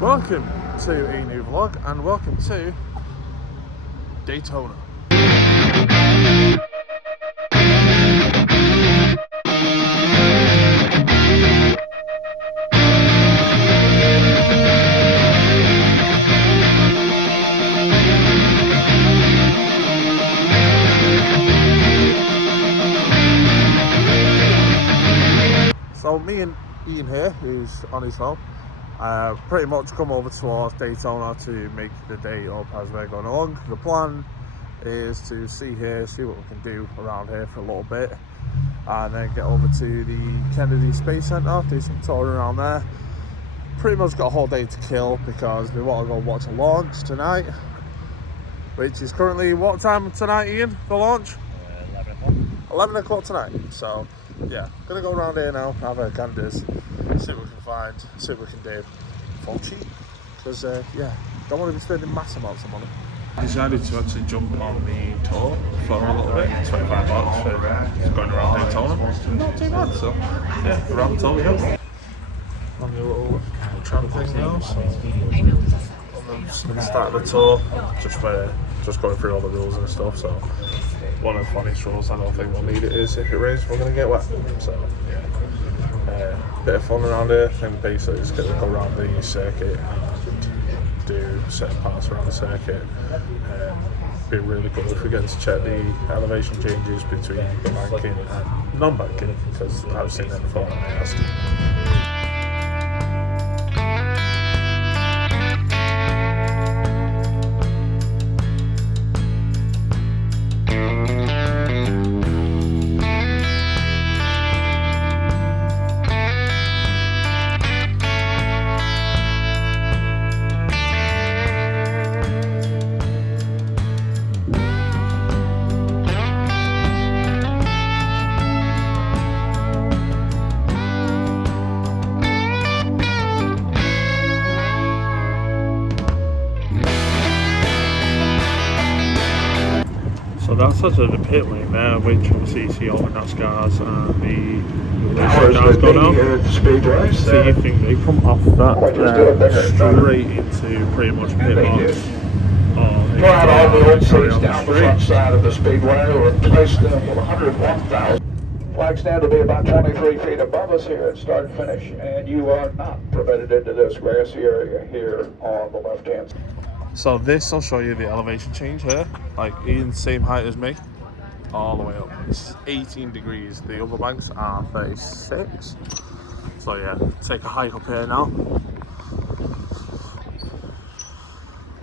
Welcome to a new vlog and welcome to Daytona. So me and Ian here, who's on his phone, pretty much come over towards Daytona to make the day up as we're going along. The plan is to see what we can do around here for a little bit, and then get over to the Kennedy Space Center, do some touring around there. Pretty much got a whole day to kill because we want to go watch a launch tonight, which is currently what time tonight, Ian, the launch? 11 o'clock. 11 o'clock tonight. So yeah, gonna go around here now, have a candies, see what we can find, see what we can do for cheap, because yeah, don't want to be spending massive amounts of money. I decided to actually jump on the tour for a little bit, $25 for going around Daytona. Not too bad, so yeah, around the tour we go. On the little tram thing now, so start the tour, just going through all the rules and stuff. So one of the funniest rules, I don't think we'll need it, is if it rains we're going to get wet. So yeah, bit of fun around here, and basically just going to go around the circuit and do certain parts around the circuit. Be really good if we get to check the elevation changes between the banking and non-banking, because I've seen them before and I asked. So that's sort of the pit lane there, which obviously you see all the NASCARs and the cars go down. Speedway. So you think they come off that straight into pretty much pit box. Pull out all the old seats down the front side of the Speedway, or replace them with 101,000. Flag stand will be about 23 feet above us here at start and finish, and you are not permitted into this grassy area here on the left-hand side. So this will show you the elevation change here, like Ian's same height as me, all the way up. It's 18 degrees, the upper banks are 36. So yeah, take a hike up here now.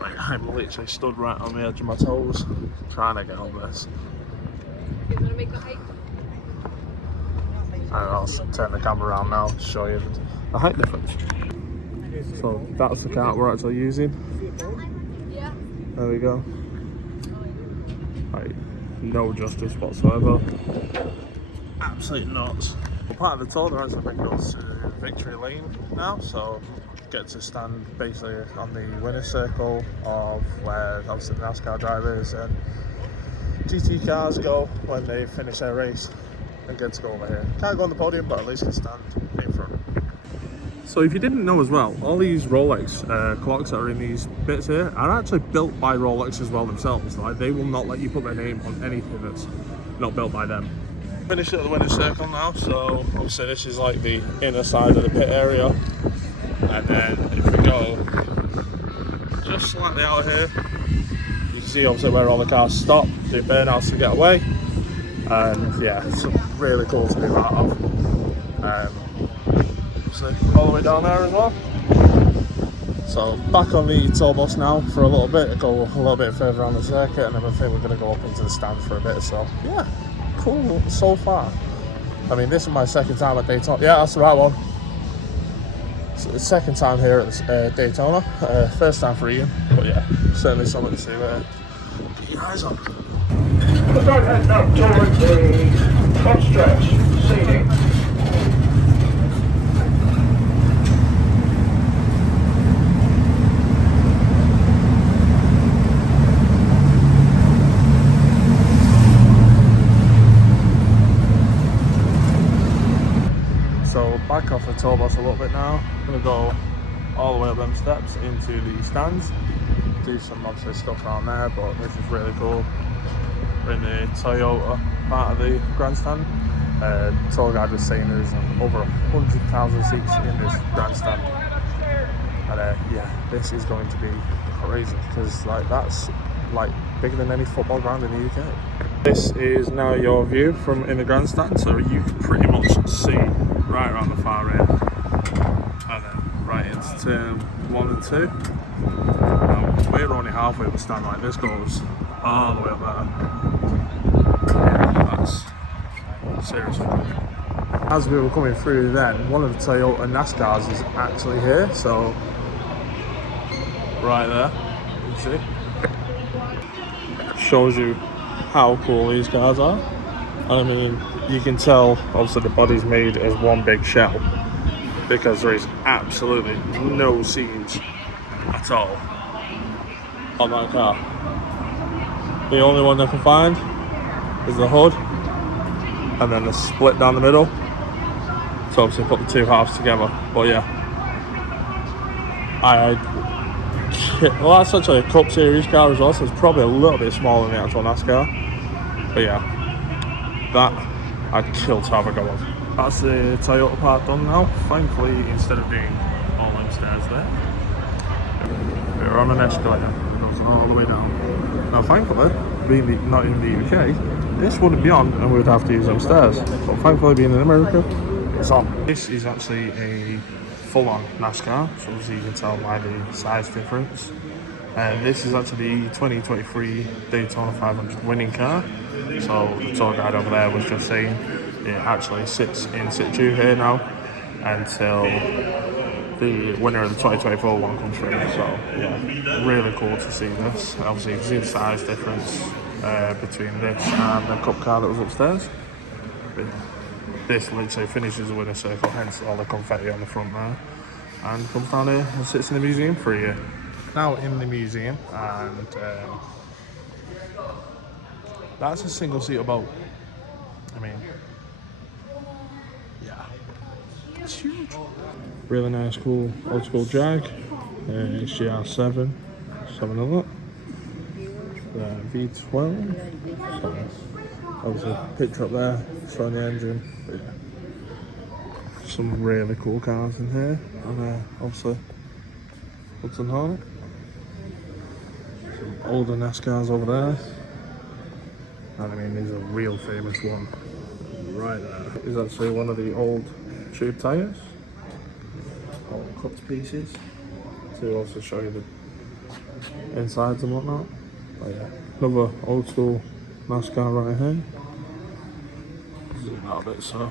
Like, I'm literally stood right on the edge of my toes, trying to get on this. You want to make the hike? And I'll turn the camera around now to show you the height difference. So that's the cart we're actually using. There we go. Right, no justice whatsoever. Absolute nuts. We're part of the tour, they're actually bringing us to Victory Lane now, so get to stand basically on the winner's circle of where obviously the NASCAR drivers and GT cars go when they finish their race, and get to go over here. Can't go on the podium, but at least can stand in front. So if you didn't know as well, all these Rolex clocks that are in these bits here are actually built by Rolex as well themselves. Like, they will not let you put their name on anything that's not built by them. Finished at the winner's circle now, so obviously this is like the inner side of the pit area. And then if we go just slightly out here, you can see obviously where all the cars stop, do burnouts to get away. And yeah, it's really cool to do that off. All the way down there as well. So back on the tour bus now for a little bit, go a little bit further around the circuit, and then I think we're going to go up into the stands for a bit. So yeah, cool so far. I mean, this is my second time at Daytona. Yeah, that's the right one. So the second time here at Daytona. First time for Ian, but yeah, certainly something to keep your eyes on. We'll start heading up towards the front stretch seating. So back off the tour bus a little bit now. I'm going to go all the way up them steps into the stands. Do some obviously stuff around there, but this is really cool. We're in the Toyota part of the grandstand. Tour guide was saying there's over 100,000 seats in this grandstand. And yeah, this is going to be crazy because like that's like bigger than any football ground in the UK. This is now your view from in the grandstand, so you can pretty much see right around the far end and then right into turn 1 and 2. Now, we're only halfway up the stand, like this goes all the way up there. Yeah, that's seriously good. As we were coming through then, one of the Toyota NASCARs is actually here, so right there, you can see. Shows you how cool these cars are. I mean, you can tell obviously the body's made as one big shell because there is absolutely no seams at all on that car. The only one I can find is the hood and then the split down the middle to obviously put the two halves together. But yeah, well, that's actually a Cup Series car as well, so it's probably a little bit smaller than the actual NASCAR. But yeah, that I'd kill to have a go on. That's the Toyota part done now. Thankfully, instead of being all them stairs there, we're on an escalator. It goes all the way down. Now, thankfully, being not in the UK, this wouldn't be on and we would have to use them stairs. But thankfully, being in America, it's on. This is actually a full-on NASCAR, so as you can tell by the size difference. And this is actually the 2023 Daytona 500 winning car. So the tour guide over there was just saying it actually sits in situ here now until the winner of the 2024 one comes through. So yeah, really cool to see this. Obviously you can see the size difference between this and the cup car that was upstairs. But this literally finishes the winner circle, hence all the confetti on the front there, and comes down here and sits in the museum for a year. Now in the museum, and that's a single seater boat. I mean, yeah, it's huge. Really nice, cool, old school Jag, HGR7, something like that. V12. So, obviously, a picture up there showing the engine. But yeah, some really cool cars in here, and obviously Hudson Hornet. Some older NASCARs over there, and I mean there's a real famous one right there. Is actually one of the old tube tyres, all cut to pieces, to also show you the insides and whatnot. But yeah, another old school NASCAR right here. Zoom out a bit so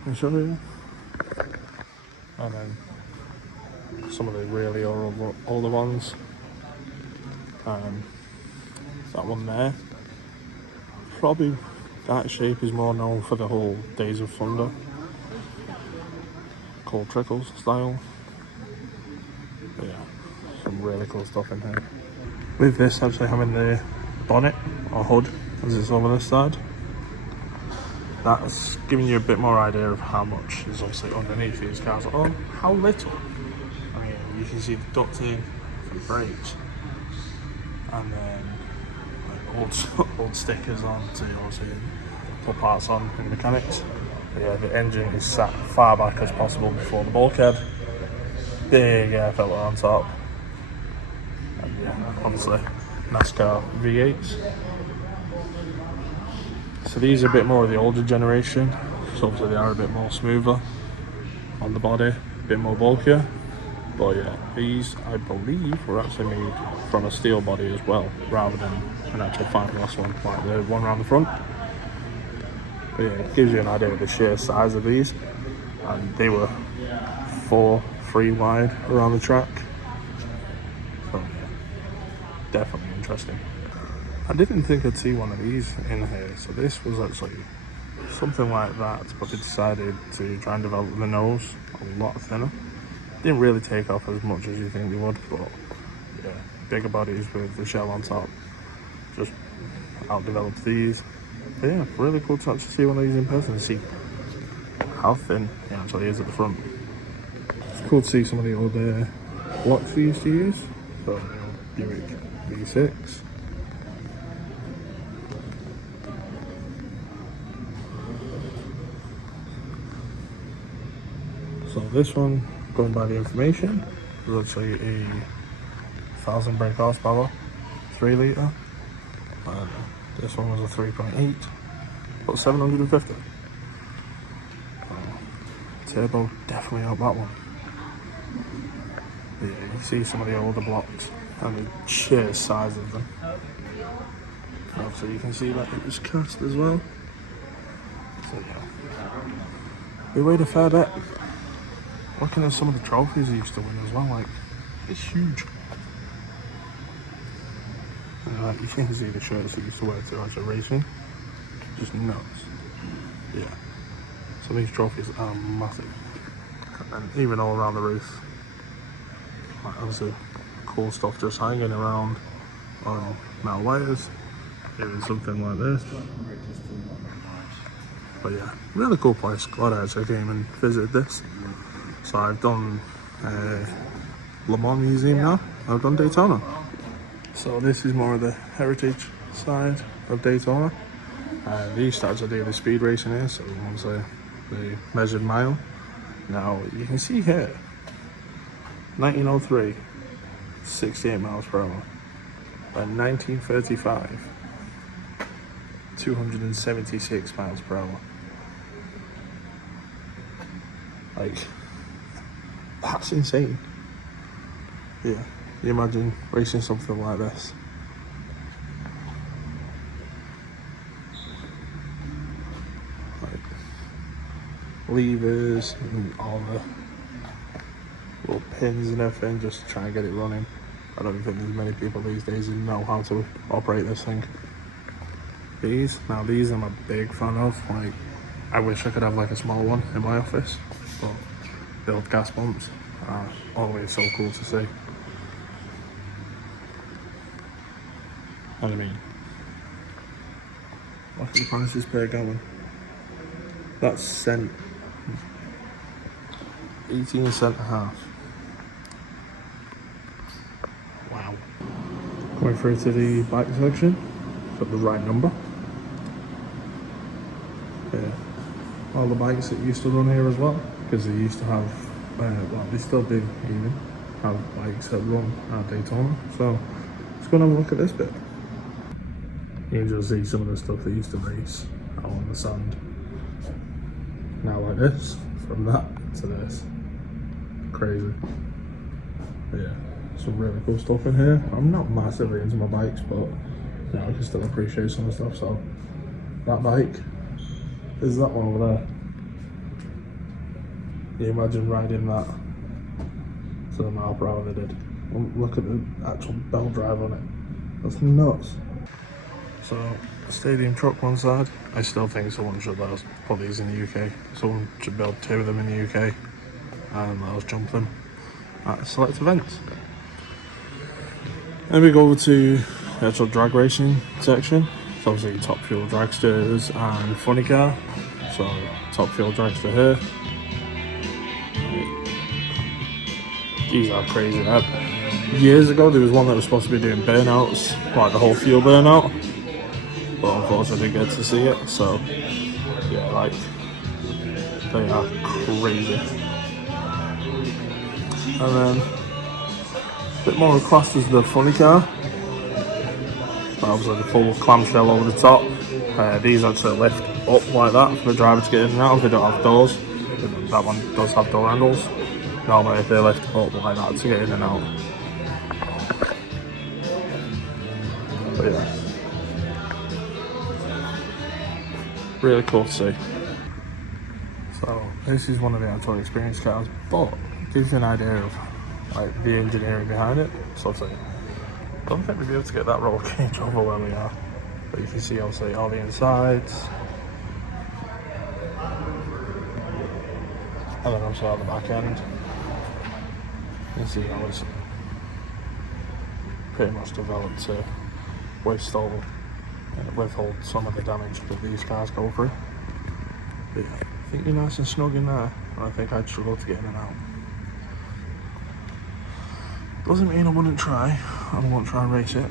I can show you. And then some of the really older ones. That one there. Probably that shape is more known for the whole Days of Thunder, Cold Trickles style. But yeah, some really cool stuff in here. With this actually having the bonnet or hood as it's over this side, that's giving you a bit more idea of how much is obviously underneath these cars, or how little. I mean, you can see the ducting for the brakes, and then like old stickers on to obviously put parts on in the mechanics. But yeah, the engine is sat far back as possible before the bulkhead. Big air filter on top. And yeah, obviously NASCAR V8s. So these are a bit more of the older generation, so obviously they are a bit more smoother on the body, a bit more bulkier. But yeah, these I believe were actually made from a steel body as well, rather than an actual fiberglass one, like the one around the front. But yeah, it gives you an idea of the sheer size of these, and they were 4-3 wide around the track. So yeah, definitely interesting. I didn't think I'd see one of these in here, so this was actually something like that, but they decided to try and develop the nose a lot thinner. Didn't really take off as much as you think they would, but yeah, bigger bodies with the shell on top just outdeveloped these. But yeah, really cool to actually see one of these in person and see how thin it actually is at the front. cool to see some of the old blocks we used to use. So, Buick V6. So this one, going by the information, is actually a 1,000 brake horsepower, 3 litre. And this one was a 3.8, but 750. Turbo definitely helped that one. But yeah, you see some of the older blocks and the sheer size of them. Obviously you can see that it was cast as well. So yeah, we weighed a fair bit. Looking at some of the trophies he used to win as well, like, it's huge. And you can see the shirts he used to wear to actual racing. Just nuts. Yeah. Some of these trophies are massive. And even all around the roof. Like, obviously, cool stuff just hanging around on metal wires. Even something like this. But yeah, really cool place. Glad I actually came and visited this. So I've done Le Mans Museum now. I've done Daytona. So this is more of the heritage side of Daytona. They used to actually do the speed racing here, so once the measured mile. Now you can see here, 1903, 68 miles per hour. By 1935, 276 miles per hour. Like, that's insane. Yeah, you imagine racing something like this. Like, levers and all the little pins and everything just to try and get it running. I don't think there's many people these days who know how to operate this thing. These I'm a big fan of. Like, I wish I could have like a small one in my office, but the old gas pumps are always so cool to see. And I mean, look at the prices per gallon. That's cent, 18 cent a half. Wow. Going through to the bike section, got the right number. Yeah, all the bikes that used to run here as well, because they used to have, well, they still do even have bikes that run at Daytona. So let's go and have a look at this bit. You can just see some of the stuff they used to race out on the sand. Now like this, from that to this. Crazy. But yeah, some really cool stuff in here. I'm not massively into my bikes, but you know, I can still appreciate some of the stuff. So that bike is that one over there. You imagine riding that to the mile per hour they did. Look at the actual bell drive on it. That's nuts. So, stadium truck one side. I still think someone should let us put these in the UK. Someone should build 2 of them in the UK and let us jump them at select events. Then we go over to the actual drag racing section. It's obviously Top Fuel dragsters and funny car. So, Top Fuel dragster here. These are crazy. Years ago there was one that was supposed to be doing burnouts, like the whole fuel burnout. But unfortunately I didn't get to see it, so yeah, like, they are crazy. And then a bit more classed as the funny car, but obviously the full clamshell over the top. These actually lift up like that for the driver to get in and out if they don't have doors. That one does have door handles. Normally they lift up like that to get in and out. But yeah, really cool to see. So this is one of the actual experience cars, but it gives you an idea of like the engineering behind it. So I don't think we'll be able to get that roll cage over where we are, but you can see obviously all the insides, and then also at the back end you can see how it's pretty much developed to withhold some of the damage that these cars go through. But yeah, I think you're nice and snug in there, and I think I'd struggle to get in and out. Doesn't mean I wouldn't try. I won't try and race it.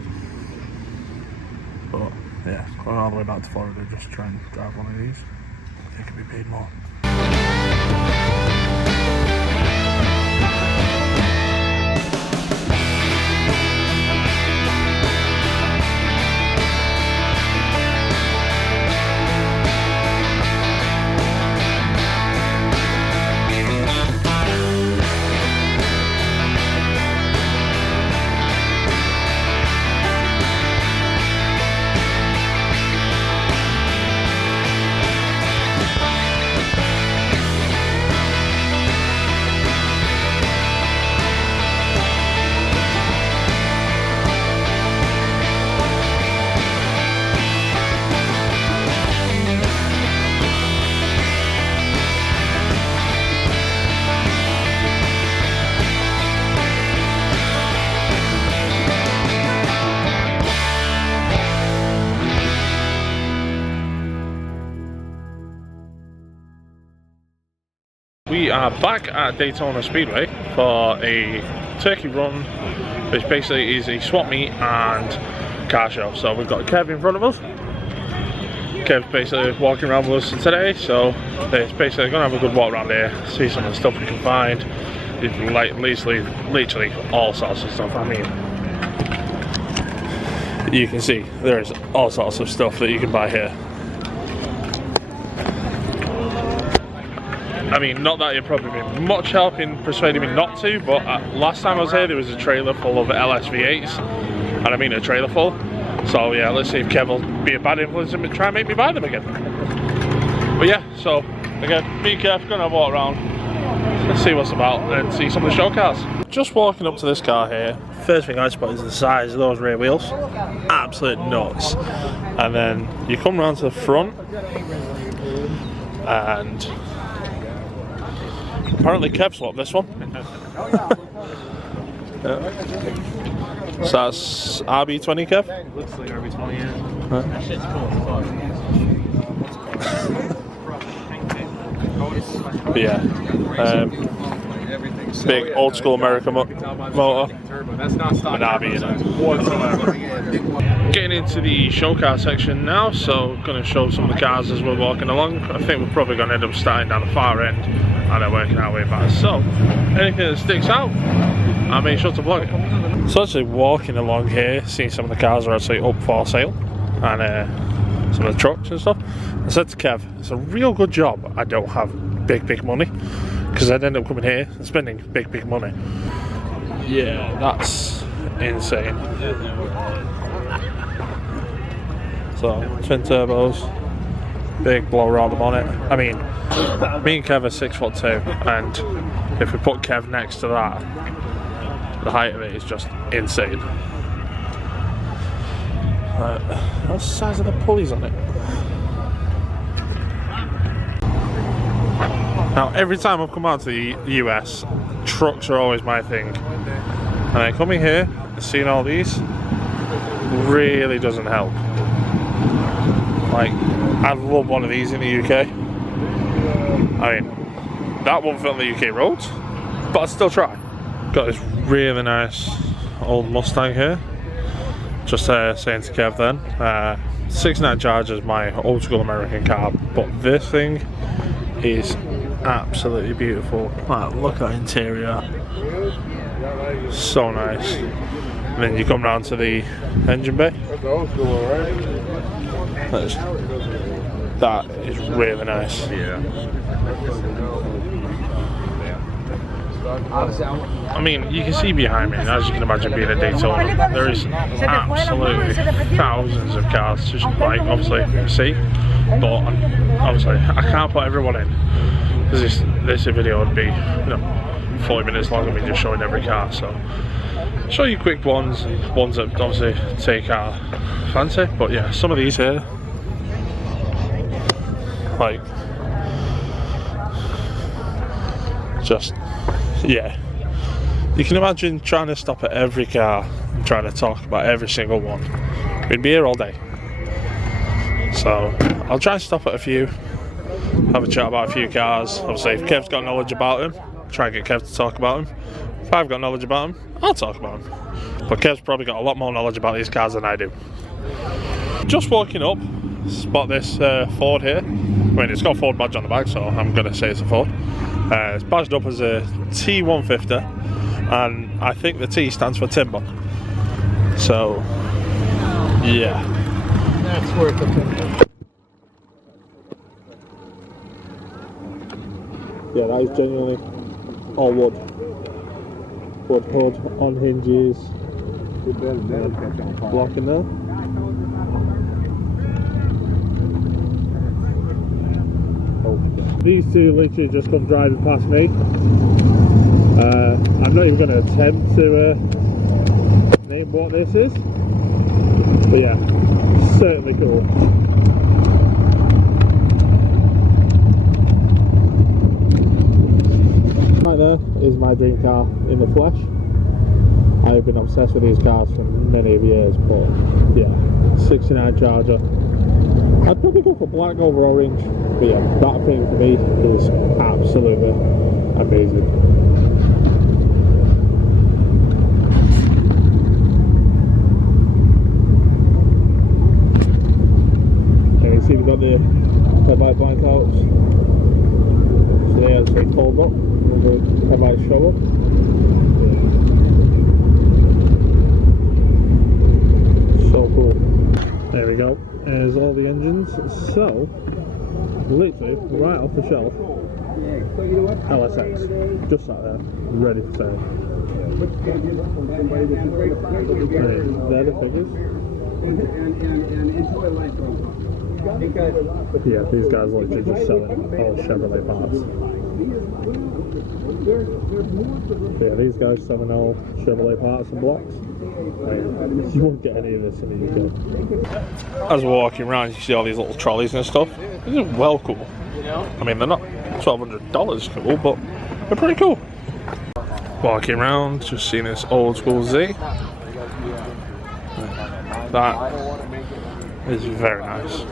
But yeah, going all the way back to Florida just to try and drive one of these. I think it'd be paid more. We are back at Daytona Speedway for a turkey run, which basically is a swap meet and car show. So we've got Kev in front of us. Kev's basically walking around with us today, so it's basically going to have a good walk around here, see some of the stuff we can find. It's like literally all sorts of stuff. I mean, you can see there is all sorts of stuff that you can buy here. I mean, not that you've probably been much help in persuading me not to, but last time I was here there was a trailer full of LSV8s, and I mean a trailer full. So yeah, let's see if Kev will be a bad influence and try and make me buy them again. But yeah, so again, me and Kev gonna walk around, let's see what's about and see some of the show cars. Just walking up to this car here, first thing I spot is the size of those rear wheels. Absolute nuts. And then you come around to the front and apparently Kev swapped this one. So that's RB20, Kev? Looks like RB20, yeah. That shit's cool. But yeah, big old school American motor. An RB in it. Getting into the show car section now, so going to show some of the cars as we're walking along. I think we're probably going to end up starting down the far end and then working our way back. So anything that sticks out, I'll make sure to vlog it. So actually walking along here, seeing some of the cars are actually up for sale, and some of the trucks and stuff. I said to Kev, it's a real good job I don't have big money, because I'd end up coming here and spending big money. Yeah, that's insane. So twin turbos, big blower on the bonnet. I mean, me and Kev are 6'2", and if we put Kev next to that, the height of it is just insane. What's the size of the pulleys on it? Now, every time I've come out to the US, trucks are always my thing. And then coming here and seeing all these really doesn't help. Like, I'd love one of these in the UK. I mean, that won't fit on the UK roads, but I'd still try. Got this really nice old Mustang here. Just saying to Kev then, 69 Charger is my old school American car, but this thing is absolutely beautiful. Look at the interior, so nice. And then you come down to the engine bay. That is really nice. Yeah. I mean, you can see behind me, as you can imagine being a Daytona, there is absolutely thousands of cars to like obviously see, but obviously I can't put everyone in, because this video would be 40 minutes long of me just showing every car. So show you quick ones that obviously take our fancy. But yeah, some of these here, like, just, yeah, you can imagine trying to stop at every car and trying to talk about every single one. We'd be here all day. So I'll try and stop at a few, have a chat about a few cars. Obviously if Kev's got knowledge about them, try and get Kev to talk about them. If I've got knowledge about them, I'll talk about them. But Kev's probably got a lot more knowledge about these cars than I do. Just walking up, spot this Ford here. I mean, it's got a Ford badge on the back, so I'm going to say it's a Ford. It's badged up as a T150, and I think the T stands for timber. So, yeah. That's worth it. Yeah, that is genuinely all wood. Wood hood, on hinges, block in there. Oh. These two literally just come driving past me. I'm not even going to attempt to name what this is, but yeah, certainly cool. Right there is my dream car in the flesh. I've been obsessed with these cars for many years, but yeah, 69 Charger. I'd probably go for black over orange, but yeah, that thing for me is absolutely amazing. Okay, you see we've got the headlight blackouts. So they actually fold up. Headlight show up. So cool. There we go. There's all the engines. So, literally right off the shelf, LSX, just sat there, ready for sale. They're the figures. Yeah, these guys literally just selling all Chevrolet parts. Yeah, these guys selling all Chevrolet parts and blocks. You won't get any of this in the UK. As we're walking around, you see all these little trolleys and stuff. These are well cool. I mean, they're not $1,200 cool, but they're pretty cool. Walking around, just seeing this old school Z. That is very nice.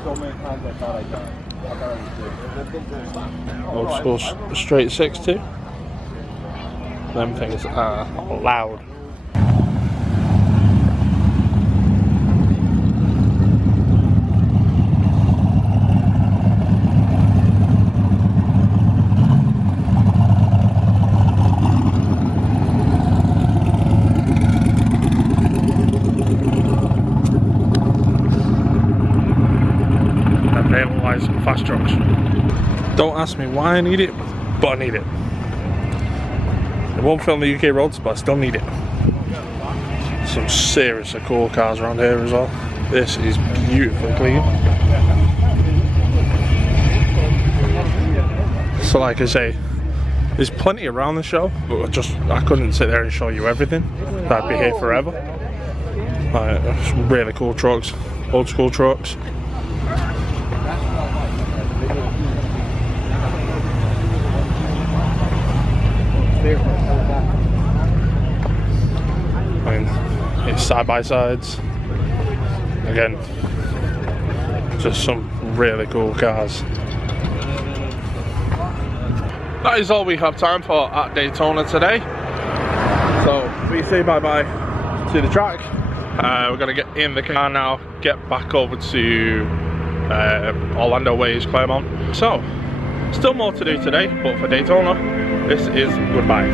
Old school straight 6.2. Them things are loud. They look like some fast trucks. Don't ask me why I need it, but I need it. It won't film the UK roads, but I still need it. Some seriously cool cars around here as well. This is beautifully clean. So like I say, there's plenty around the show, but I couldn't sit there and show you everything. I'd be here forever. Some really cool trucks, old school trucks. I mean, it's side-by-sides. Again, just some really cool cars. That is all we have time for at Daytona today. So we say bye-bye to the track. We're going to get in the car now, get back over to Orlando Ways, Claremont. So, still more to do today, but for Daytona, this is goodbye.